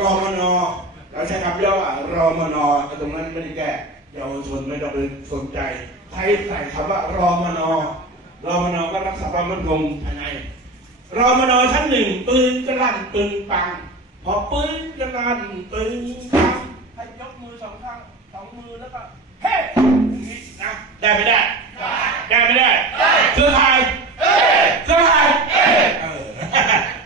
รอมนอเราใช้คำย่อว่ารอมนอตรงนั้นไม่ได้แก้เยาวชนไม่ต้องไปสนใจใช้ใส่คำว่ารอมนอรอมนอก็รักษาความมั่นคงภายในรอมนอชั้นหนึ่งปืนกระลั่นปืนปัง พอปืนกระลั่นปืนปังให้ยกมือสองข้างสองมือแล้วก็เฮ้นะได้ไม่ได้ ได้ไม่ได้คือ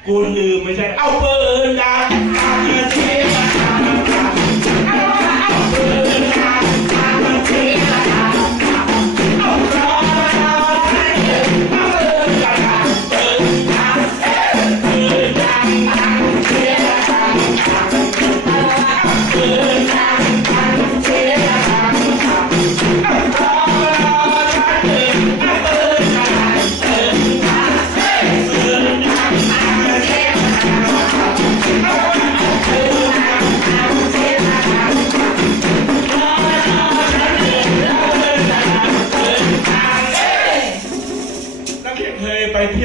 กูลืมไม่ใช่ เอาปืนดาเอาเงินเทมาเอาปืนดาเอาเงินเทมาเอารอรอไทยเอาปืนดาวปืนดาวปืนดาวเอาเทมาเอาปืนดาวเอา ไปเที่ยว